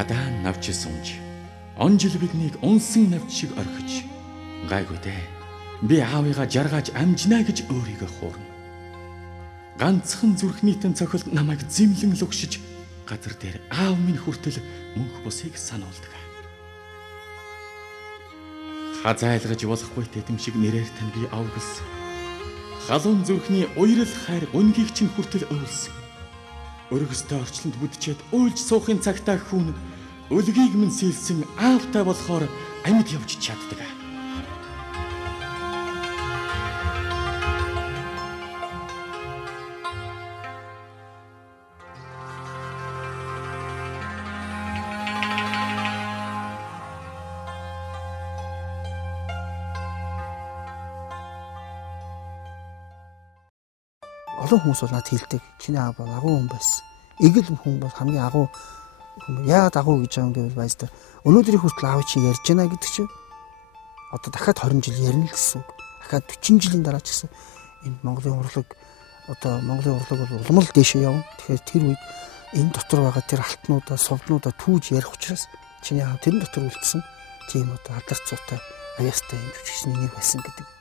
гадаа навч сунж он жил биднийг унсан навч шиг орхиж гайгүй дээ. Би аавыгаа жаргаж амжнаа гэж өөрийгөө хуурна. Ганцхан зүрхнийтэн цохилт намайг зэмлэн лугшиж газар дээр аав минь хүртэл мөнх бусыг сануулдаг. Хазайлгаж болохгүй тэдэм шиг нэрээр тань би авгалсан. Халуун зүрхний уйрал хайр өнгийг чинь хүртэл өөлсөн. Өргөстэй орчлонд бүдчихэд уйлж суухын цагтаа хүн өлгийг минь сэлсэн аавтай болохоор амьд явж чаддаг. Олон хүмүүс бол надад хэлдэг. Чиний аав бол агуу хүн байсан. Игэл хүн бол хамгийн агуу хүн. Яагаад агуу гэж байгаа юм гэвэл баяс та өнөөдрийн хүртэл аав чинь ярьж байна гэдэг чинь одоо дахиад 20 жил ярина л гэсэн үг. Дахиад 40 жилийн дараа ч гэсэн энэ Монголын урлаг бол улам л дээшээ явна. Тэгэхээр тэр үед энэ дотор байгаа тэр алтнуудаа, сувднуудаа түүж ярих учраас чиний аав тэрэн дотор үлдсэн тийм одоо алдарт цуутай аяастай юм жүжигчний нэг байсан гэдэг.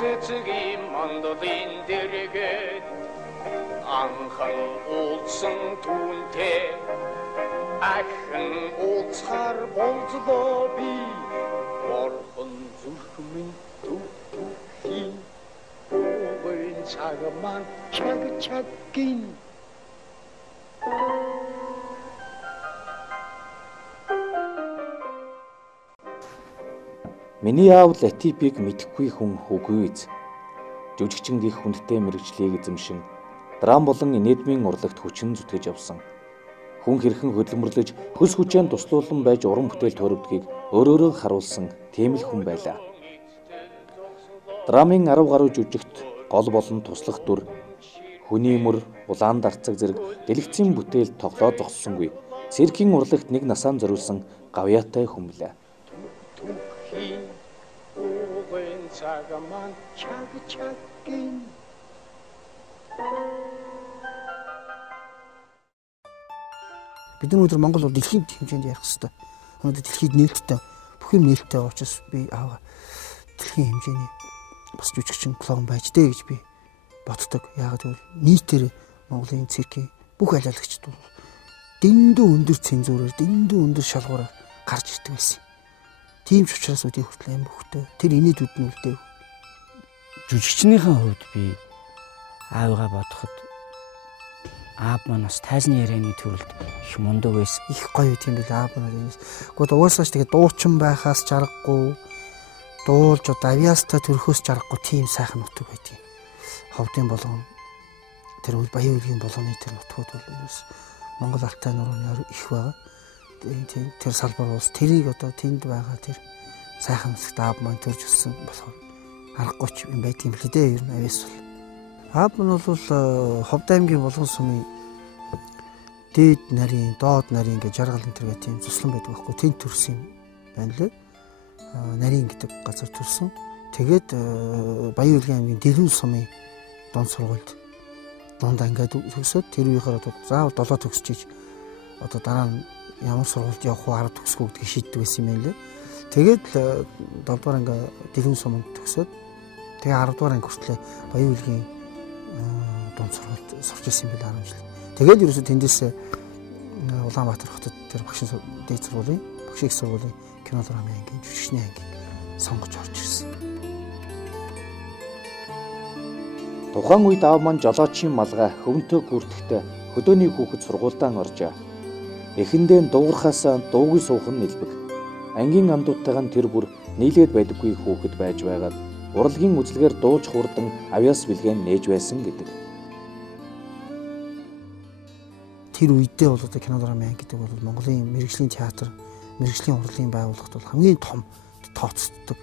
Цэцгийн мандалын дэргэд анхан уулсан түүнтэй ахин уулцахаар болзлоо би орхон зүрх минь төвхийн өвөн цагман чагчагин Миний аав Латипийг мэдэхгүй хүн үгүй биз. Жүжигчин гих хүндтэй мэрэгчлийг эзэмшин драм болон инедмийн урлагт хүчин зүтгэж явсан. Хүн хэрхэн хөдөлмөрлөж хөс хүчээр туслуулан байж уран бүтээл төрөвдгийг өөрөөрөө харуулсан тийм л хүн байлаа. Драмын 10 гаруй жүжигт гол болон туслах дүр хүний мөр, улаан дарцаг зэрэг дэлгэцийн бүтээл тоглоо зогссонгүй. Циркийн урлагт нэг насаан зориулсан гавьяатай хүн билээ. Цагман чагчагин Бид нар өнөөдөр Монгол бол дэлхийн хэмжээнд ярих хэрэгтэй. Өнөөдөр дэлхийд нээлттэй бүх юм нээлттэй учраас би аав дэлхийн хэмжээний бас жүжигчин клоун байж дээ гэж би боддог. Яагаад гэвэл нийтээр Монголын циркийн бүх алиалагчид бол дэндүү өндөр цензураар, дэндүү өндөр шалгуураар гарч ирдэг байсан. Тийм ч учраас үдийн хүртэл аим хөвгтэй. Тэр инээдүүд нь үлдээв. Жүжигчнийхэн хувьд би аавыгаа бодоход аав маань бас тайзны ярианы төрөлд их мундаг байсан. Их гоё тийм бил аав маань. Гэхдээ угаасаач тэгээд дуучин байхаас жаргагүй, дуулж авьяастай төрөхөөс жаргагүй тийм сайхан нутаг байдгийг. Ховдын болгон тэр үл баян үлгийн болгоны тэр нутгууд бол ерөөс Монгол алтай нурууны их байгаа. Тэр салбар уус тэрийг одоо тэнд байгаа тэр сайхан хэсэгт аав маань төрж өссөн болохоор аргагүй ч юм байт юм л дээ. Ер нь авьяас бол аав нь бол Ховд аймгийн Болгон сумын дээд нарийн, доод нарийн гэж жаргал энэ төргээ тийм цуслан байдаг байхгүй. Тэнд төрсөн юм байна лээ. Нарийн гэдэг газар төрсөн. Тэгээд Баян Улгийн аймгийн Дэлгэн сумын дунд сургуульд дунд ангиад төгсөөд тэр үеийнхээ одоо заавал 7 төгсчиж одоо дараа нь ямар сургуульд явах уу 10 төгсгөө гэдгийг шийддэг байсан юм байна лээ. Тэгээд 7 дугаар анги Дэлгэн суманд төгсөөд тэгээ 10 дугаар анги хүртэл Баян Улгийн дунд сургуульд сурч ирсэн юм байна 10 жил. Тэгээд ерөөсөө тэндээс Улаанбаатар хотод тэр багшийн дээд сургуулийн, багшийн сургуулийн кино драмын ангийн жүжигчний ангийг сонгож орж ирсэн. Тухайн үед аав маань жолоочийн малгай хөвөнтөө гүрдэхдээ хөдөөний хүүхэд сургуультай оржээ. Эхэндээ дуугархаас дуугүй суух нь нэлбэг. Ангийн андууттайгаа тэр бүр нийлээд байдаггүй хүүхэд байж байгаад урлагийн үзлэгээр дуулж хурдан авьяас бэлгэн нээж байсан гэдэг. Тэр үедээ бол одоо кино драмын анги гэдэг бол Монголын мэрэгжлийн театр, мэрэгжлийн урлагийн байгууллагт бол хамгийн том тооцдог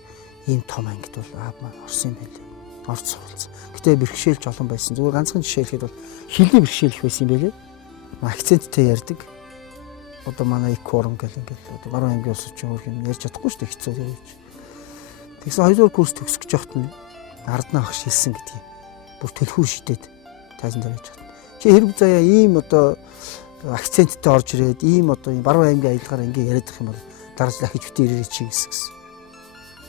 ийм том ангид бол аав маань орсон юм байна лээ. орж суулсан. Гэтэ бэрхшээлж олон байсан. Зүгээр ганцхан жишээ хэлэхэд бол хэлний бэрхшээлх байсан юм байлээ. Акценттэй ярьдаг. Одоо манай икорон гэл ингээд одоо баруун аймгийн улс чинь өөр юм ярьж чадахгүй шүү дээ хэцүү гэж. Тэгсэн 2 дугаар курс төгсөх жоохт нь арднаа багш хэлсэн гэдгийг бүр төлхөр шидэд тайзан дээр байж байгаа. Чи хэрэг заяа ийм одоо акценттэй орж ирээд ийм одоо баруун аймгийн аялгаар ингээд яриад их юм бол дараа нь дахиж битээ ирээ чи гэсэн.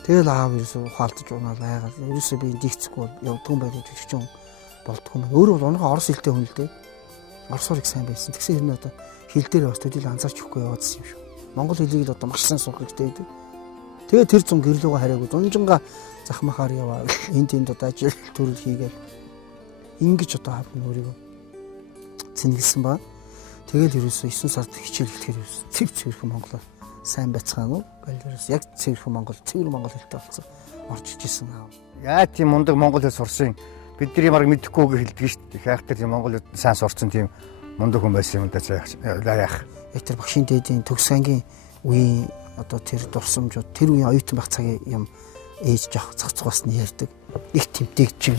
Тэгэл аав ерөөсө ухаалтаж унаал айгаад ерөөсө би дийцэхгүй явдгүй юм байлаа жижигчэн болдгүй юм. Өөрөө бол оногоо орос хэлтэй хүн л дээ. Оросоор их сайн байсан. Тэгсэн хэрнээ одоо хэл дээр бас төдийлө анзаарч өгөхгүй яваадсан юм шүү. Монгол хэлийг л одоо маш сайн сурах хэрэгтэй байдаг. Тэгээ тэр зун гэрлүүгээ хараагүй зунжингаа захмахаар яваа. Энд тэнд одоо ажил төрөл хийгээл ингэж одоо хавны өөрийгөө цэнгэлсэн ба. Тэгэл ерөөсө 9 сард хичээл хэлэхээр цэв цэвэрхэн монголоор сайн байцгаана уу? Гэл ерөөсө яг цэвэр монгол хэлтэй болсон. Орж ижсэн аав. Яа тийм мундаг монгол хэл сурсан. Бидний баг мэдэхгүй хэлдэг шүү дээ. Хайхтар тийм монгол сайн сурсан тийм мундаг хүн байсан юм да яах. Яг тэр багшийн дээдийн төгс ангийн үеийн одоо тэр дурсамжууд тэр үеийн оюутан байх цагийн юм ээж жоох цогцгоос нь ярьдаг. Их тэмдээгч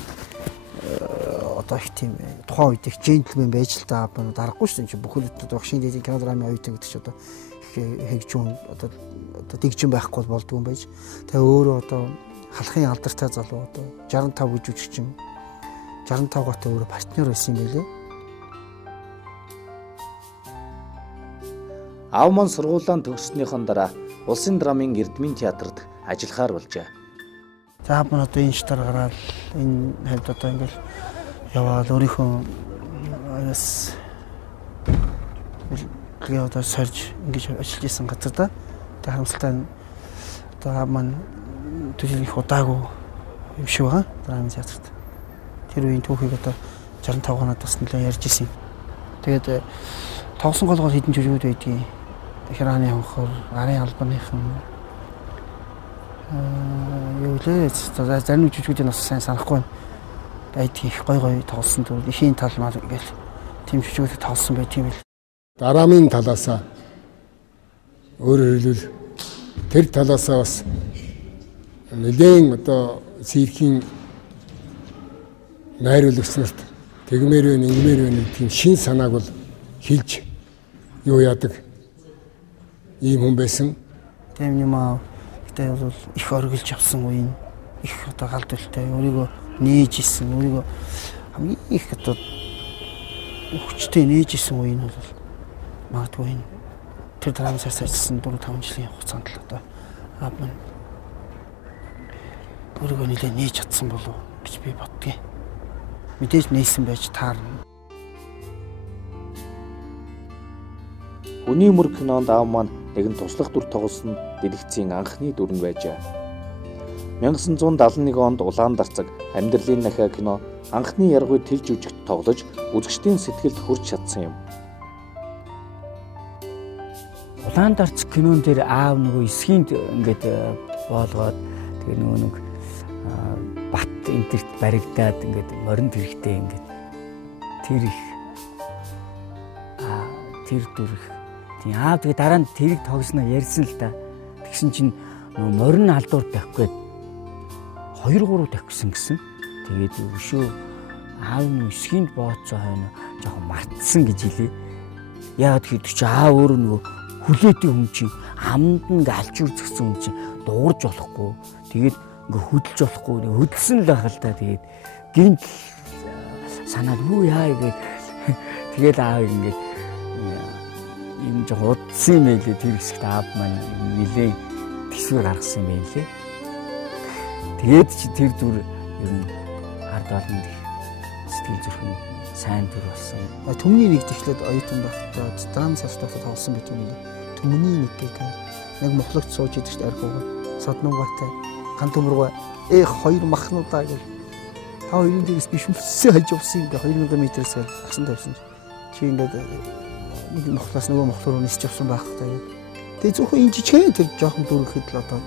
одоо их тийм тухайн үед их джентльмен байж л та дарахгүй шүү дээ. Бүхэл багшийн дээдийн кино драмын оюутан гэдэг чинь одоо хэгжүүн одоо дэгжин байхгүй болдгүй юм байж. Тэгээ өөрөө одоо халахын алдартай залуу одоо 65 гэж үжигчин 65 готой өөрөө партнер байсан юм байлээ. Аав маань сургуулаа төгссөнийхэн дараа Улсын драмын Эрдмийн театрт ажиллахаар болжээ. За аав маань одоо энэ штар гараад энэ хавьд одоо ингээл яваад өөрийнхөө агаас тэгээ одоо сорж ингэж ажиллаж исэн газар да. Тэгээ харамсалтай одоо аав маань төдийлөн их удаагүй юм шиг байгаа драмын театрт. Тэр үеийн түүхийг одоо 65 хоноод бас нэлээд ярьж исэн. Тэгээд тоглосон голгол хідэн жүжигүүд байдгийг Хирааны хонхор, Арын албаныхан юу лээ зарим жүжигүүдийн бас сайн санахгүй байдгийг гой тоглосон дөрөв ихийн тал мал ингээл тийм жүжигүүд тоглосон байт юм л. Дараамын талаасаа өөрөөр хэлбэл тэр талаасаа бас нэгэн одоо циркийн найруулагч нарт тэгмээр вэ ингэмээр вэ тийм шин санааг бол хэлж юу яадаг ийм хүн байсан. Тийм юм аа. Гэтэ бол их оргилж авсан үеийн их одоо галд үлтэй өөрийгөө нээж исэн өөрийгөө хамгийн их одоо хүчтэй нээж исэн үеийн бол магадгүй энэ тэр драмаас ажилласан 4-5 жилийн хугацаанд л одоо аав маань өөрийгөө нэлээд нээж чадсан болов гэж би боддгийн. Мэдээж нээсэн байж таарна. Хүний мөр кинонд аав маань нэгэн туслах дүр тоглосон дэлгэцийн анхны дүр нь байжээ. 1971 онд Улаандарцаг амьдралын нахиа кино анхны яргуй тэл жүжигт тоглож үзэгчдийн сэтгэлд хүрч чадсан юм. Улаандарцаг кинон дээр аав нөгөө эсхийнд ингээд боолгоод тэгээ нөгөө нэг бат энтерт баригдаад ингээд моринд хэрэгтэй ингээд тэр их тэр дүрх тийм аав тэгээ дараа нь тэрийг тогсноо ярьсан л та. Тэгсэн чинь нөгөө морин алдуур тавих гээд 2-3 тавьсан гэсэн. Тэгээд өшөө аав нь эсхийнд бооцсон хойно жоохон мартсан гэж хэлээ. Яагаад гэвэл чи аав өөрөө нөгөө хүлээдэг хүн чинь аманд нь алж үрзгсэн хүн чинь дуурж болохгүй. Тэгээд ингээ хөдөлж болохгүй. Хөдөлсөн л байх л та. Тэгээд гинт санаад юу яа гэж тэгээд аав ингээд юм жоо удсан юм байлээ. Тэр хэсэгт аав маань нилээ төсвөр гаргасан юм байлээ. Тэгээд чи тэр дүр ер нь ард олонд сэтгэл зүрхэн сайн дүр болсон. Төмний нэг тэглээд оюутан байхдаа драм цаастаа тоглосон байт юм лээ. Төмний нэг гэх нэг мохлогч сууж идэж шүү дээ архиугаа. Соднуугатай ган төмөргөө хоёр махнуудаа гэл. Та хоёрын дээрээс биш үсээ хаж явсан ингээ 2000 м-с агсан тавьсан. Чи ингээд нэг мохлоос нөгөө мохлоор нисч явсан байх таа. Тэгээ зөвхөн энэ жижигхэн тэр жоохон дүрхэд л одоо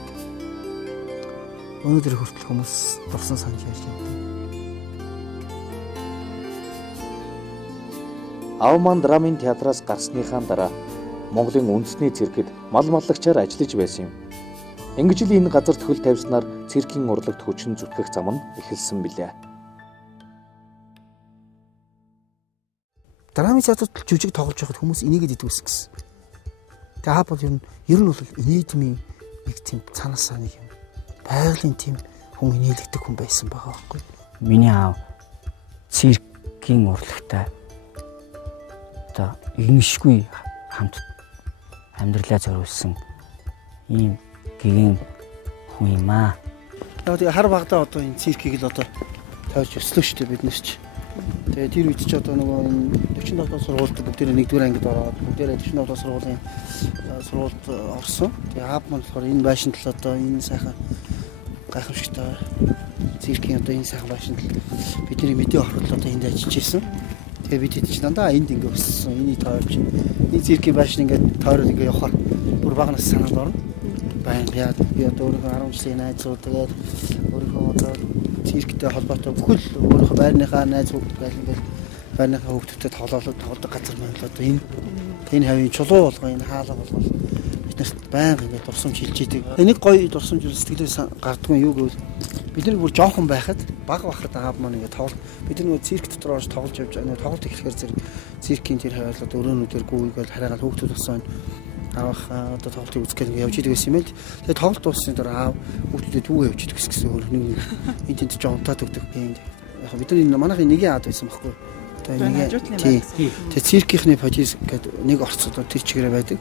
өнөөдөр хүртэл хүмүүс дурсан санаж ярьж байна. Аав маань драмын театраас гарсныхаа дараа Монголын үндэсний циркэд мал маллагчаар ажиллаж байсан юм. Ингэж л энэ газар төхөл тавьснаар циркийн урлагт хүчин зүтгэх зам нь эхэлсэн билээ. Драмын театрт жүжиг тоглож байхад хүмүүс энийгэд идэвхсэн гэсэн. Тэгээ хаа бол ер нь бол инээдмийн нэг тийм цаанаасаа нэг юм байгалийн тийм хүн инээлгдэг хүн байсан байгаа байхгүй. Миний аав циркийн урлагтай одоо игнэшгүй хамт амьдралаа зориулсан ийм гэгэн хүн юм аа. Тэгээ хар багада одоо энэ циркийг л одоо тойрч өслөө шүү дээ бид нар ч. Тэгээ тэр үед ч одоо нөгөө энэ 47 дахь сургуульд бүгдээрээ нэгдүгээр ангид ороод бүгдээрээ 47 дахь сургуулийн сургуульд орсон. Тэгээ аав маань болохоор энэ байшинд л одоо энэ сайхан гайхамшигтай циркийн одоо энэ сайхан байшинд бидний мэдээ ороход одоо энд ажиллаж ирсэн. Тэгээ бид хэд ч дандаа энд ингээ өссөн. Энийг тойрч энэ циркийн байшин ингээ тойроод ингээ явахаар бүр багнаас санаад орно. Баян би одоо өөрөө 10 жилийн найзууд тэгээд өөрөө одоо цирктэй холбоотой бүхэл өөрөө байрныхаа найз хүүхд гэл ингээл байрныхаа хүүхдүүдэд тоглодог газар маань л одоо энэ хавийн чулуу болгоо энэ хаалга болгоо биднэрт байнга ингээд дурсамж хилж идэг. Энийг гоё дурсамж сэтгэлээс гардгүй юу гэвэл бид нар бүр жоохон байхад баг бахад аав маань ингээд тоглол бид нар нөгөө цирк дотор орж тоглож явж байгаа. Тоглолт эхлэхээр зэрэг циркийн тэр хавьяалал одоо өрөөнүүдээр гүйгээл хараагаал хүүхдүүд болсон авах одоо тоглолтыг үзэх гэж явж идэг байсан юм л. Тэгээ тоглолт дуусны дараа аав хүүхдүүдэд түүгээ явж идэг гэсэн өөр нэг энэ тэнд ч онтаад өгдөг юм. Яг бид нар манайхын нэгэн аад байсан байхгүй. Тэгээ циркийнхний подис гэдэг нэг орцод тэр чигээрээ байдаг.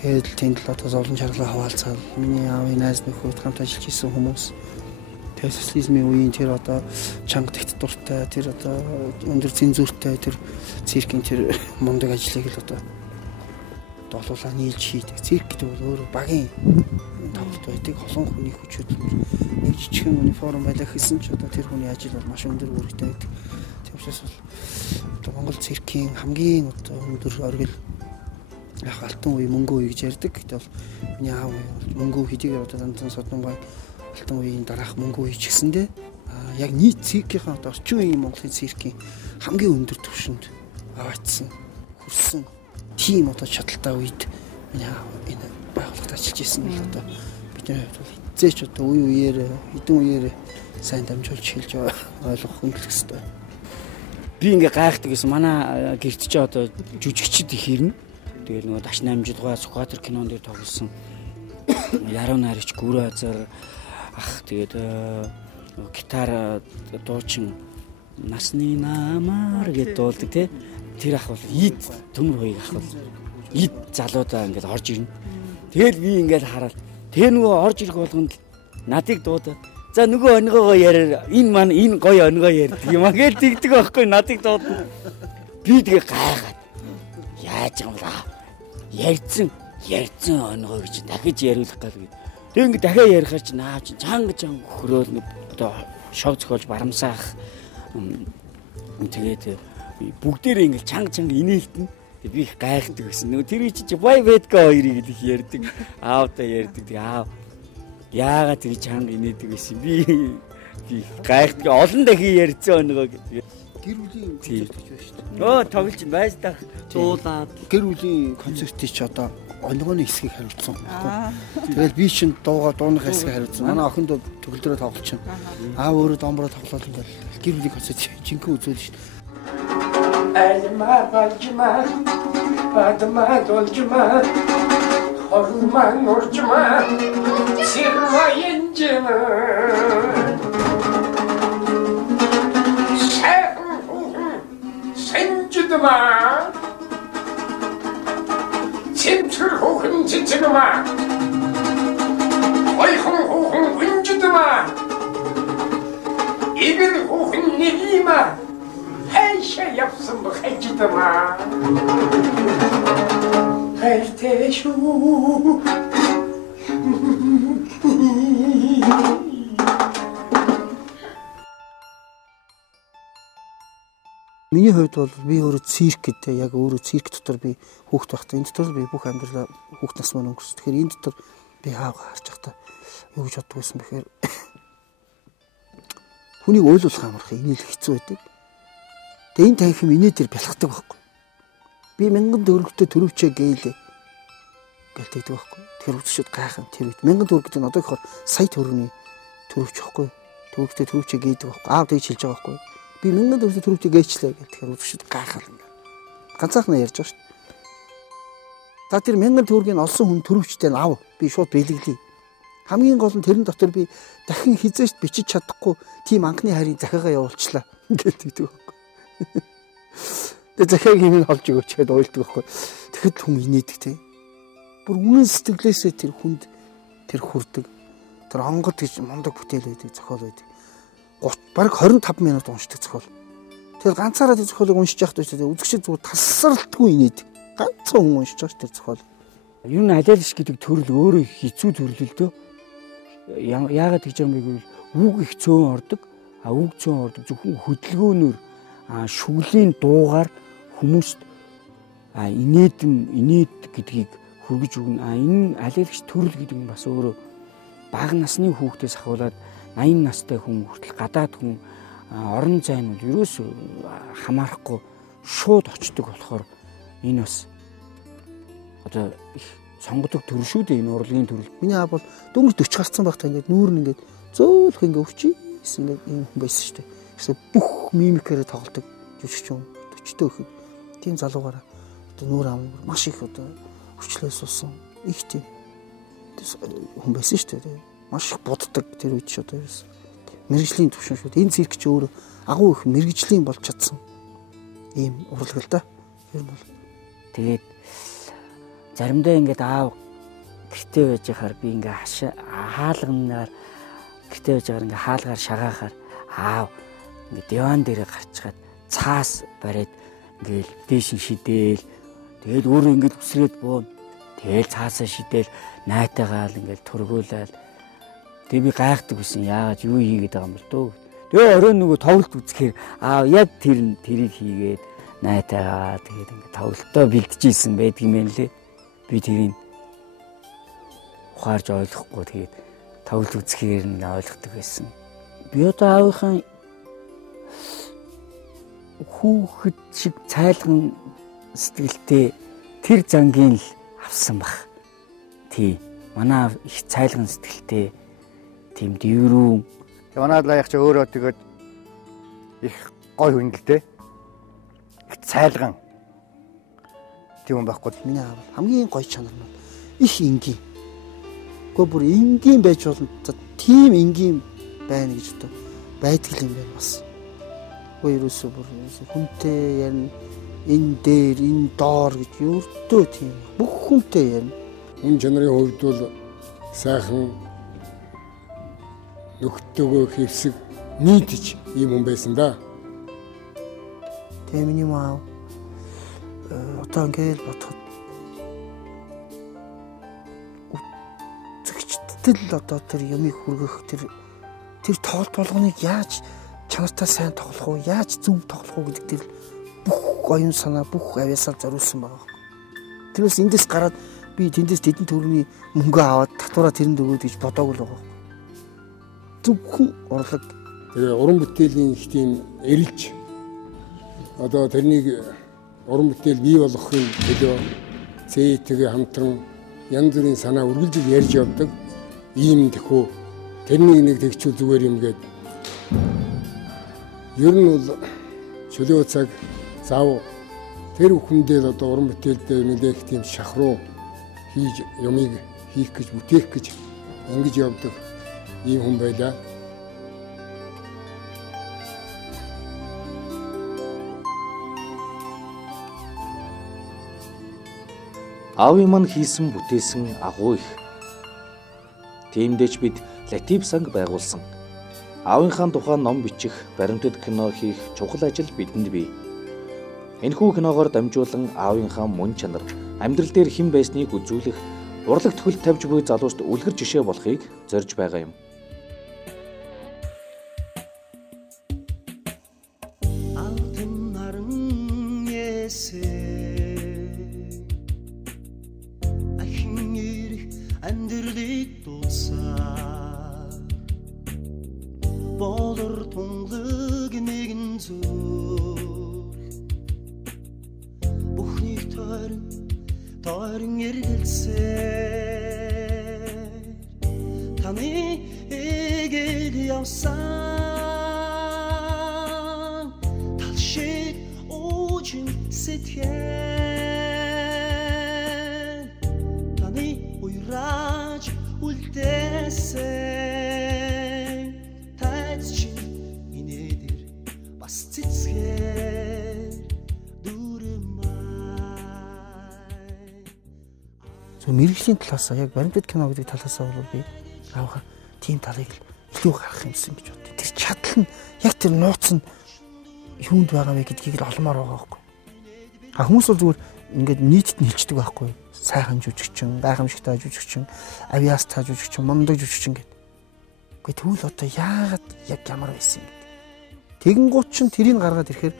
Тэгээд тэнд л одоо зовлон чаргалаа хаваалцаад миний аавын найз нөхөд хамт ажиллаж исэн хүмүүс. Тэгээд социализмын үеийн тэр одоо чанга диктатуртай тэр одоо өндөр цензуртай тэр циркийн тэр мундаг ажлыг л одоо долуулаа нийлж хийдэг. Цирк гэдэг бол өөрөө багийн тоглолт байдаг. Олон хүний хүчүүд нэг жижигхэн униформ байлаа гэсэн ч одоо тэр хүний ажил бол маш өндөр үүрэгтэй байдаг. Тийм учраас бол одоо Монгол циркийн хамгийн одоо өндөр оргил яг алтан үе мөнгө үе гэж ярьдаг. Гэтэл бол миний аав мөнгө хэдийгээр одоо дандан содонбай алтан үеийн дараах мөнгө үе ч гэсэндээ яг нийт циркийн одоо орчин үеийн Монголын циркийн хамгийн өндөр түвшинд аваачсан хүрсэн тийм одоо чадaltaй үед миний аав энэ байгууллагад ажиллаж исэн л одоо бидний хувьд бол эзээч одоо үе үеэр хэдэн үеэр сайн дамжуулж хэлж ойлгох хөндлөх хэрэгтэй. Би ингээ гайхдаг гэсэн манай гэрт ч одоо жүжигчд их ирнэ. Тэгээд нөгөө Даш 8-д Сүхбаатар кинон дээр тоглосон Яруу найрагч Гүрэ Азар ах тэгээд гитар дуучин Насны намар гэдээ дуулдаг тий. Тэр ах бол ид төмөр хоёрыг ах бол ид залуудаа ингээд орж ирнэ. Тэгэл би ингээд хараад тэр нөгөө орж ирэх болгонд надыг дуудаад за нөгөө өнгөөгөө яриа энэ маань энэ гоё өнгөө ярьдаг юм аа гэж тэгдэг байхгүй надыг дуудана. Би тэгээ гайхаад яаж юм бэ? Ярьцэн өнгөө гэж дахиж яриулах гал гээд. Тэг ингээд дахиад ярихаар чи наа чи чанга хөрөөл одоо шог зохиолж барамсаах тэгээд бүгдээрээ ингээл чанга инээлтэн би их гайхдаг гэсэн. Нөгөө тэр чи бай бэдка хоёрыг их ярьдаг. Аавтай ярьдаг. Тэг аав яагаад тэр чанга инээдэг гэсэн. Би гайхдаг. Олон дахин ярьцсан өнгөө гэдэг. Гэр бүлийн концерт гэж байна шүү дээ. Нөө тоглож байж тах дуулаад гэр бүлийн концертыг ч одоо өнгөөний хэсгийг хариуцсан. Тэгэл би чинь дууных хэсгийг хариуцсан. Манай охин дөө төгөлдрөө тоглож чинь. Аав өөрөө домброо тоглоод ингээл гэр бүлийн концерт жинхэнэ үзүүлж шүү дээ. Айлма балжма бадма должма хорма нуржма сирма янжма 생주드마 침출호흥 지치그마 어이홍호흥 은주드마 이글호흥 니기마 해셔 yapsın bu hecdima herteşu Миний хувьд бол би өөрөө цирк гэдэг яг өөрөө цирк дотор би хүүхд байхдаа энэ дотор би бүх амьдралаа хүүхд нас маань өнгөрсөн. Тэгэхээр энэ дотор би хаагаа харж байхдаа юу гэж боддог байсан бэхээр хүнийг ойлуулах амарх инээл хэцүү байдаг. Тэгээ энэ танхим инээ дээр бялхдаг байхгүй. Би 1000 төгрөгтэй төрөвчээ гээл. гэлтэйдэг байхгүй. Тэр үзэгчд гайхав тэр үед 1000 төгрөг гэдэг нь одоо ихоор сая төгрөгийн төрөвч байхгүй. Төгрөгтэй төрөвчээ гийдэг байхгүй. Аав тэгж хэлж байгаа байхгүй. Би 1000 төгрөгийн төрөвчээ гээчлээ гэх тэгэхээр үзэгчд гайхав. Ганцаархнаа ярьж байгаа шүү дээ. За тэр 1000 төгрөгийг олсон хүн төрөвчтэй нь ав. Би шууд бэлэглэе. Хамгийн гол нь тэрэн дотор би дахин хизээш бичиж чадахгүй тийм анхны хайрын захиагаа явуулчлаа гэдэг байхгүй. Тэгээ захиаг юм олж өгөөч гэдээ уйлдаг байхгүй. Тэгэхэд хүн инээдэг те. Бүр үнэн сэтгэлээсээ тэр хүнд тэр хүрдэг. Тэр онгод гэж мундаг бүтээл байдаг, зохиол байдаг. Бараг 25 минут уншдаг зохиол. Тэгэхээр ганцаараа тэр зохиолыг уншиж явахдаа үзэгчид зүгээр тасралтгүй инээдэг. Ганцхан хүн уншиж байгаа ш тэр зохиол. Юу н алиалш гэдэг төрөл өөрөө хэцүү төрөл л дөө. Яагаад гэж юм бэ гэвэл үг их цөөн ордог. Үг цөөн ордог зөвхөн хөдөлгөөнөөр шүглийн дуугаар хүмүүст инээд гэдгийг хүргэж өгнө. Энэ алиалагч төрөл гэдэг нь бас өөрөө бага насны хүүхдээс ахуулаад 80 настай хүн хүртэл гадаад хүн орон зайнууд ерөөсөө хамаарахгүй шууд очдог болохоор энэ бас одоо их сонгодог төрөл шүү дээ, энэ урлагийн төрөл. Миний аав бол дөнгөж 40 гарсан байхдаа ингээд нүүр нь ингээд зөөлх ингээд өвчийс ингээд юм байсан шүү дээ. Гэсэн бүх мимикээрээ тоглодог жүжигч юм 40 төгөд тийм залуугаараа одоо нүүр аав маш их одоо хүчлээс уусан их тийм хүн байсан шүү дээ. Маш их буддаг тэр үед ч одоо ерөөс мэрэгжлийн төвшин шүү дээ. Энэ цирк ч өөрөө агуу их мэрэгжлийн болж чадсан ийм урлаг л да. Ер нь бол тэгээд заримдаа ингээд аав гэртээ байж хахаар би ингээ хаалганаар гэртээ байж байгаа ингээ хаалгаар шагаахаар аав ингээ диван дээр гарчгаад цаас бариад ингээл дээшин шидэл тэгээд өөрөө ингээд үсрээд буун тэгэл цаасаа шидэл найтайгаал ингээл тургуулаад тэг би гайхдаг байсан яагаад юу хийгээд байгаа юм бол дөө тэгээ орой нөгөө тоглолт үзэхээр аав яг тэрийг хийгээд найтайгаа тэгээд ингээ тоглолтоо бэлтжижсэн байдаг юм байна лээ. Би тэрийг ухаарж ойлгохгүй тэгээд тоглолт үзэхээр нь ойлгодог байсан. Би одоо аавынхаа хүүхэд шиг цайлган сэтгэлтэй тэр зангийн л авсан баг. Тий. Манай их цайлган сэтгэлтэй тийм дэврүүн. Манай лаяг ч өөрөө тэгээд их гой хүн л дээ. Их цайлган тийм байхгүй. Миний аав хамгийн гоё чанар нь их энгийн. Гэхдээ бүр энгийн байж болно. Тийм энгийн байна гэж одоо байдаг юм байна бас. Ерөөсөө бүр хүнтэй ярина энэ дээр энэ доор гэж өртөө тийм бүх хүнтэй ярина. Хүн чанарын хувьд бол сайхан нөхдөөгөө хэвсэг нийтж ийм хүн байсан да. Тэгээ миний маа одоо ингээл бодоход үзэгчдэд л одоо тэр юмыг хүргэх тэр тоглолт болгоныг яаж чанартай сайн тоглох уу, яаж зөв тоглох уу гэдэг тэр бүх оюун санаа, бүх авьяасаар зориулсан байгаа. Тэрээс эндээс гараад би тэндээс тэдэн төгрөгийн мөнгө аваад татвараа тэрэнд өгөөд гэж бодоагүй л байгаа. Зөвхөн урлаг. Тэгээ уран бүтээлийн их тийм эрэлж одоо тэрнийг уран бүтээл бий болгохын төлөө зээтэйгээ хамтран янз бүрийн санаа үргэлж ярьж явдаг ийм тэхүү тэрнийг нэг тэгчүүл зүгээр юм гээд ер нь бол чөлөө цаг зав тэр хүндээ одоо уран бүтээлдээ нэлээх тийм шахруу хийж юмыг хийх гэж бүтээх гэж ингэж явдаг ийм хүн байлаа. Аавын мань хийсэн бүтээсэн агуу их. Тиймдээч бид Латив санг байгуулсан. Аавынхаа тухай ном бичих, баримтат кино хийх чухал ажил бидэнд бий. Энэхүү киногоор дамжуулан аавынхаа мөн чанар, амьдрал дээр хэн байсныг үзүүлэх, урлаг төхөлд тавьж буй залууст үлгэр жишээ болохыг зорж байгаа юм. Болор тунлаг нэгэн зүйл Бүхнийг тойрон тойрон эргэлзээ таны эгэл явсан тал шиг уужин сэтгэл таны уйраж үлдээсэн тайц чи минэдэр бас цэцгээр дүрмай. Мэргэжлийн талаасаа яг баримтат кино гэдэг талаасаа бол би аавга тийм талыг илүү гаргах юмсан гэж боддог. Тэр чадал нь яг тэр нууц нь юунд байгаа вэ гэдгийг л олмоор байгаа байхгүй. Хүмүүс бол зүгээр ингээд нийтэд нь хэлцдэг байхгүй. Сайхан жүжигчин, гайхамшигтай жүжигчин, авиастай жүжигчин, мундаг жүжигчин гэдэг. Гэхдээ тэгвэл одоо яагаад яг ямар байсан гэдэг. Тэгэнгუут ч тэрийг гаргаад ирэхээр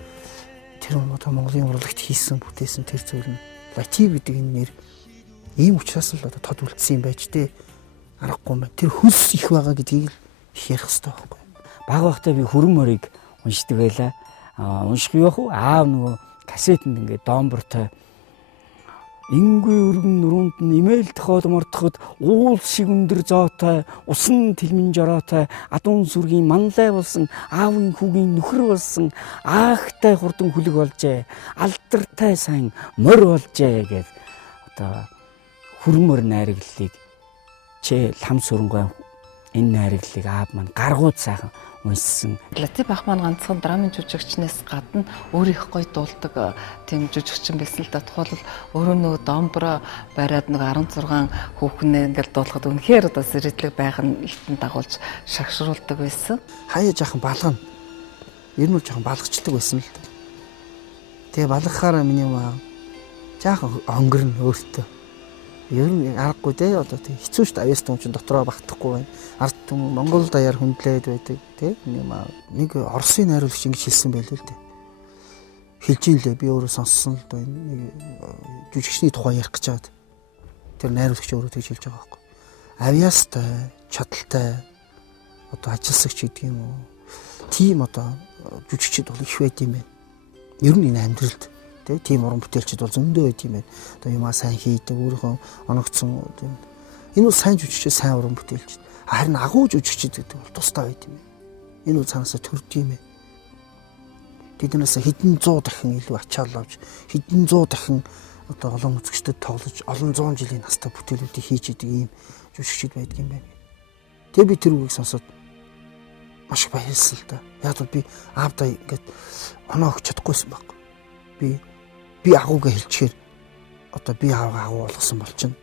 тэр одоо Монголын урлагт хийсэн бүтээсэн тэр зүйл нь латив гэдэг энэ нэр ийм учраас л одоо тод үлдсэн юм байж тээ. Аргагүй юм байна. Тэр хөлс их байгаа гэдгийг л их ярих хэрэгтэй байхгүй. Баг багтаа би хүрэн морийг уншдаг байлаа. Унших юу вэ? Аав нөгөө касетэнд ингээд доомбортой ингүй өргөн нуруунд нь имэйл тохиол мордоход уул шиг өндөр зоотой, усан тэлмэн жороотой, адуун сүргийн манлай болсон, аавын хүүгийн нөхөр болсон, аахтай хурдан хүлэг болжээ, алдартай сайн морь болжээ гэд одоо хүрмөр найраглалыг чэ лам сүрэнгой энэ найраглалыг аав маань гаргууд сайхан уншсан. Латив ах маань ганцхан драмын жүжигчнээс гадна өөр их гоё дуулдаг тийм жүжигчин байсан л да. Тухайлбал өөрөө нөгөө домбро бариад нэг 16 хүүхнээ ингээл дуулахад үнэхээр одоо сэрэтлэг байх нь ихтэн дагуулж шагшруулдаг байсан. Хаяа жаахан балгана. Ер нь жаахан балгачдаг байсан л да. Тэгээ балгахаараа миний маа жаахан хонгорн өөртөө. Ер нь аргагүй дээ одоо тийм хэцүү шүү дээ. Авьяас түн чинь дотроо багтахгүй байна. Ард түн Монгол даяар хүндлээд байдаг тийм нэг Оросын найруулагч ингэж хэлсэн байлээ л дээ. Хэлж ийн лээ би өөрөө сонссон л дээ нэг жүжигчний тухай ярих гэж байгаад. Тэр найруулагч өөрөө тэгж хэлж байгаа байхгүй. Авьяастай, чадaltaй одоо ажилсагч гэдэг юм уу. Тийм одоо жүжигчид бол их байд юм байна. Ер нь энэ амьдралд тийм уран бүтээлчд бол зөндөө байт юм байна. Одоо юмаа сайн хийдэг, өөрийнхөө оногцсон тийм. Энэ бол сайн жүжигч, сайн уран бүтээлчд. Харин агуу жүжигчд гэдэг бол тустай байт юм байна. Энэ бол цаанаасаа төрд юм байна. Тэднээс хэдэн 100 дахин илүү ачаал авч, хэдэн 100 дахин одоо олон үзэгчдэд тоглож, олон 100 жилийн настай бүтээлүүдийг хийж идэг ийм жүжигчд байдаг юм байна. Тэгээ би тэр үгийг сонсоод маш баярлсан л да. Яг бол би аавдаа ингээд оноо өгч чадахгүйсэн байхгүй. Би агуугаа хэлчихээр одоо би аавгаа агуу болгосон бол чинь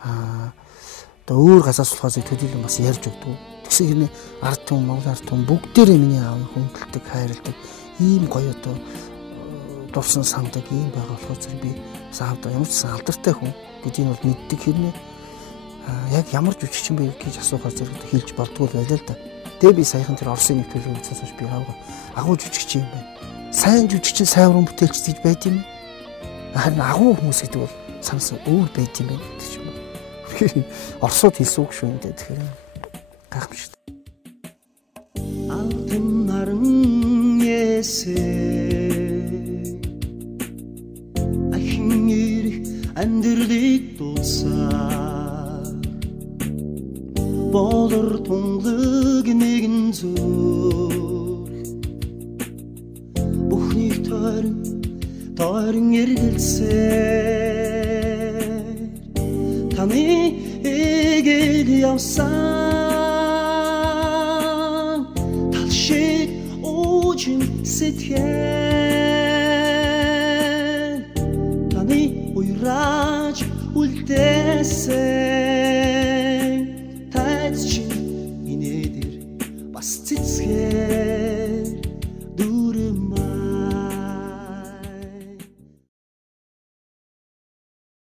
одоо өөр газаас болохоос төдийлөн бас ярьж өгдөг. Тэгсэн хэрнээ ард түмэн, Монгол ард түмэн бүгдээрээ миний аавыг хүндэлдэг, хайрладаг ийм гоё одоо дурсан сандаг ийм байгаа болохоос би аавдаа ямар ч сан алдартай хүн гэдгийг бол мэддэг хэрнээ яг ямар жүжигчин бэ гэж асуухаар зэрэг хэлж болдгоо байлаа л да. Тэгээ би саяхан тэр Оросын нэвтрүүлгийг үзсэнээс би аавгаа агуу жүжигч юм байна. Сайн жүжигчин, сайн уран бүтээлч гэж байд юм. Харин агуу хүмүүс гэдэг бол санаас өөр байд юм байна гэдэг юм. Оросууд хэлсэн үг шүү энэ тэгэхээр гайхамшигтай. Алтан наран ясээ ахин ирэх амьдралыг дуулсаа болор тунлаг нэгэн зүр бүхнийг тойрон эргэлзээ таны эгэл явсан тал шиг уужин сэтгэл таны уйраж үлдээсэн тайц чи минэдэр бас цэцгээ